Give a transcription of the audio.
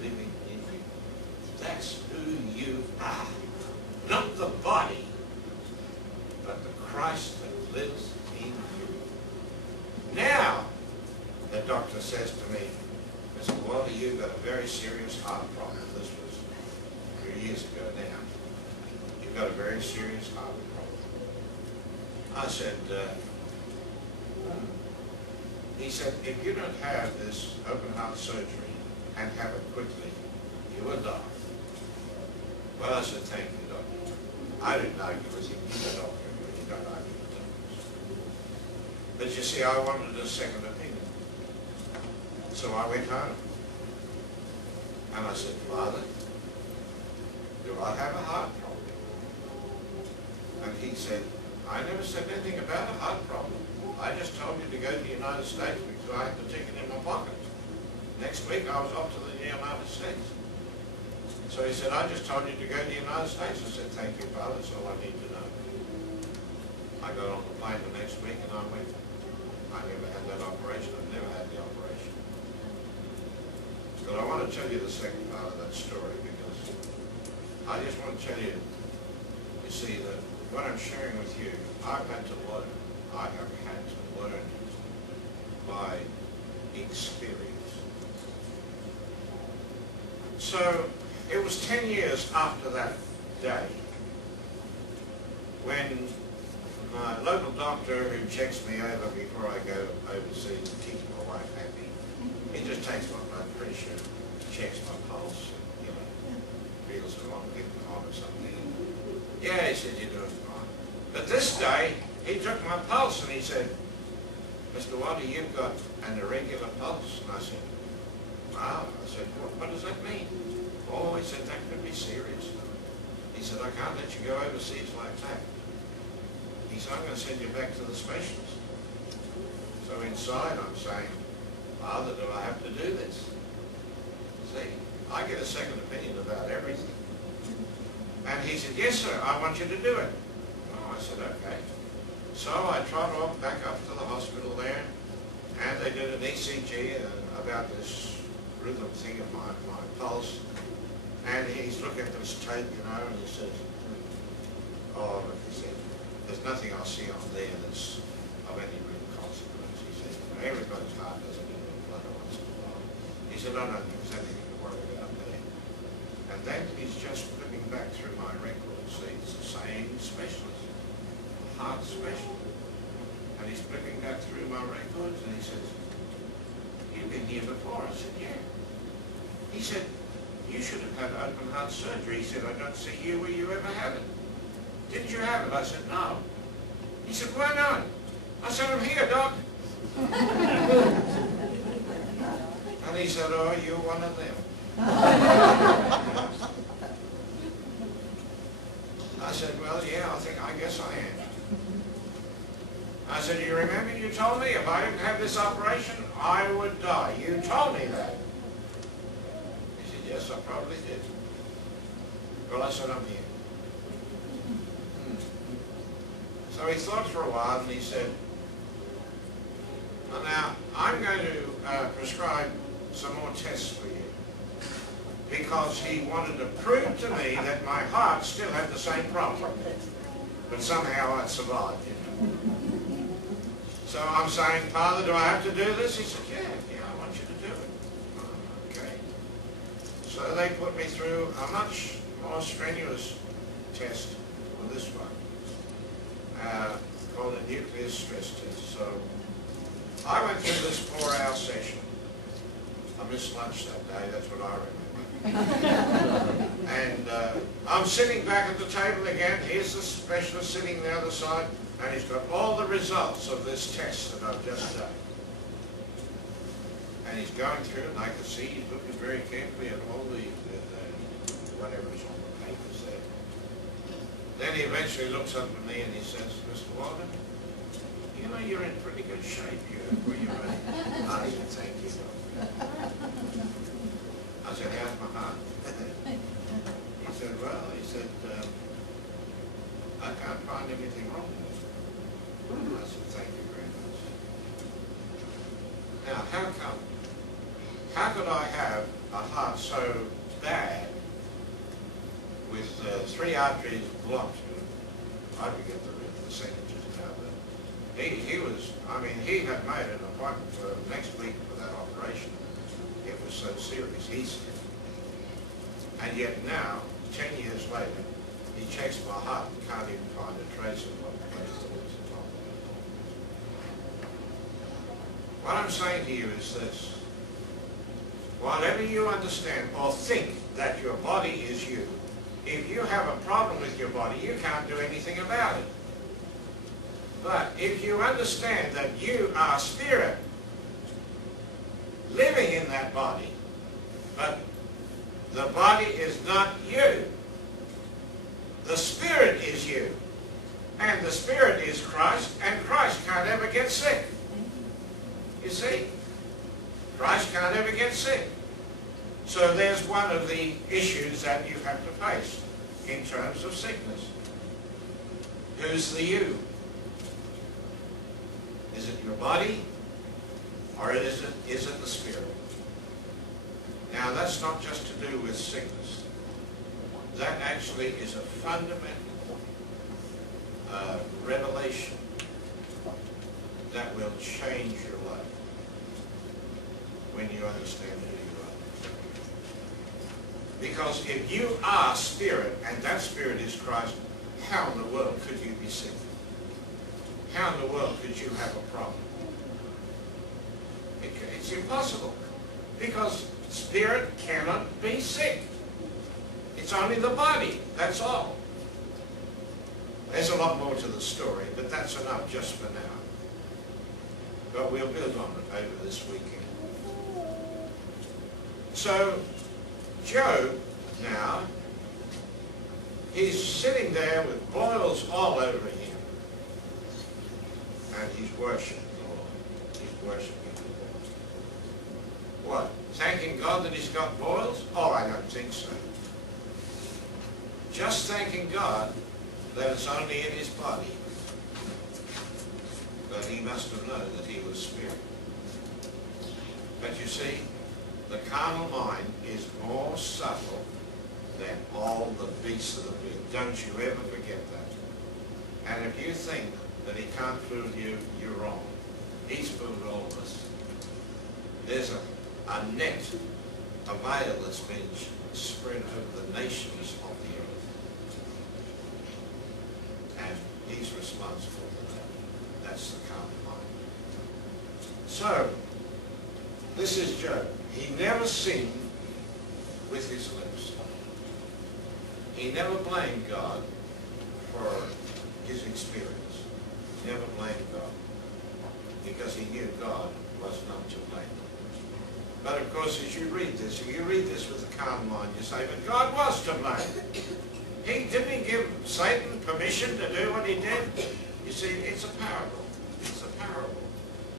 living in you. That's who you are. Not the body, but the Christ that lives in you. Now, the doctor says to me, Mr. Walter, you've got a very serious heart problem. This was a few years ago now. You've got a very serious heart problem. I said, he said, if you don't have this open heart surgery and have it quickly, you will die. Well, I said, thank you, doctor. I didn't argue with him. He's a doctor. You don't argue with doctors. But you see, I wanted a second opinion. So I went home. And I said, Father, do I have a heart problem? And he said, I never said anything about a heart problem. I just told you to go to the United States because I had the ticket in my pocket. Next week I was off to the United States. So he said, I just told you to go to the United States. I said, thank you, Father, that's all I need to know. I got on the plane the next week and I went. I never had that operation. I've never had the operation. But I want to tell you the second part of that story because I just want to tell you, you see, that what I'm sharing with you, I've had to learn. I have had to learn by experience. So it was 10 years after that day when my local doctor who checks me over before I go overseas and keeps my wife happy, he just takes my blood pressure, checks my pulse, and, you know, feels a long bit hot or something. Yeah, he said, you're doing fine. But this day, he took my pulse and he said, Mr. Walter, you've got an irregular pulse. And I said, wow. I said, what does that mean? Oh, he said, that could be serious. He said, I can't let you go overseas like that. He said, I'm going to send you back to the specialist. So inside I'm saying, Father, do I have to do this? See, I get a second opinion about everything. And he said, yes, sir, I want you to do it. Oh, I said, okay. So I trotted off back up to the hospital there, and they did an ECG about this rhythm thing of my pulse. And he's looking at this tape, you know, and he says, oh, look, he said, there's nothing I see on there that's of any real consequence. He said, everybody's heart doesn't get any blood once in a while. He said, I don't think there's anything to worry about there. And then he's just flipping back through my records. See, it's the same specialist, heart specialist. And he's flipping back through my records and he says, you've been here before. I said, yeah. He said, you should have had open heart surgery. He said, I don't see you where you ever had it. Didn't you have it? I said, no. He said, why not? I said, I'm here, Doc. And he said, oh, you're one of them. I said, well, yeah, I guess I am. I said, you remember you told me if I didn't have this operation, I would die. You told me that. He said, yes, I probably did. Well, I said, I'm here. So he thought for a while and he said, well, now, I'm going to prescribe some more tests for you. Because he wanted to prove to me that my heart still had the same problem. But somehow I'd survived, you know. So I'm saying, Father, do I have to do this? He said, yeah, I want you to do it. Oh, okay. So they put me through a much more strenuous test for this one, called a nuclear stress test. So I went through this 4-hour session. I missed lunch that day, that's what I remember. And I'm sitting back at the table again. Here's the specialist sitting on the other side, and he's got all the results of this test that I've just done. And he's going through, and I can see he's looking very carefully at all the whatever's on the papers there. Then he eventually looks up at me and he says, Mr. Walter, you know you're in pretty good shape here where you're at. I said, thank you. I said, how's my heart? He said, well, I can't find anything wrong with it. I said, thank you very much. Now, how come? How could I have a heart so bad with 3 arteries blocked. I forget the percentages now, but he was, I mean, he had made an appointment for next week for that operation. It was so serious, he said. And yet now, 10 years later, he checks my heart and can't even find a trace of what place it was at all. What I'm saying to you is this. Whatever you understand or think that your body is you, if you have a problem with your body, you can't do anything about it. But if you understand that you are spirit, living in that body, but the body is not you, the spirit is you, and the spirit is Christ, and Christ can't ever get sick. You see? Christ can't ever get sick. So there's one of the issues that you have to face in terms of sickness. Who's the you? Is it your body, or is it the spirit? Now that's not just to do with sickness. That actually is a fundamental revelation that will change your life when you understand who you are. Because if you are spirit, and that spirit is Christ, how in the world could you be sick? How in the world could you have a problem? It's impossible. Because spirit cannot be sick. It's only the body, that's all. There's a lot more to the story, but that's enough just for now. But we'll build on it over this weekend. So, Job now, he's sitting there with boils all over him. And he's worshiping the Lord. He's worshiping the Lord. What? Thanking God that he's got boils? Oh, I don't think so. Just thanking God that it's only in his body. But he must have known that he was spirit. But you see, the carnal mind is more subtle than all the beasts of the field. Don't you ever forget that. And if you think that he can't fool you, you're wrong. He's fooled all of us. There's a net, a veil that's been spread over the nations of the earth. And he's responsible for that. That's the carnal mind. So, this is Job. He never sinned with his lips. He never blamed God for his experience. He never blamed God because he knew God was not to blame. But of course, as you read this, if you read this with a carnal mind, you say, but God was to blame. Didn't he give Satan permission to do what he did? You see, it's a parable. It's a parable.